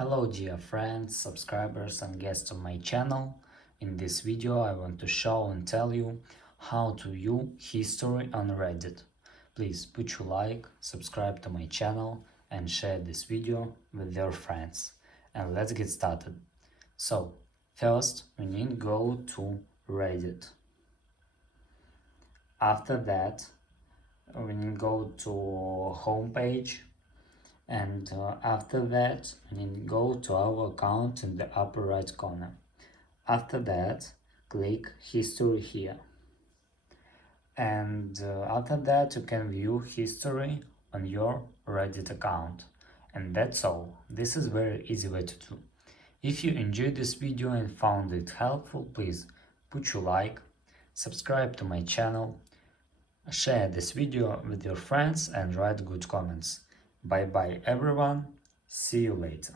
Hello dear friends, subscribers and guests on my channel. In this video I want to show and tell you how to view history on Reddit. Please put your like, subscribe to my channel and share this video with your friends. And let's get started. So, first we need to go to Reddit. After that we need to go to homepage. And after that, we need to go to our account in the upper right corner. After that, click history here. And after that, you can view history on your Reddit account. And that's all. This is very easy way to do. If you enjoyed this video and found it helpful, please put your like, subscribe to my channel, share this video with your friends and write good comments. Bye bye everyone, see you later.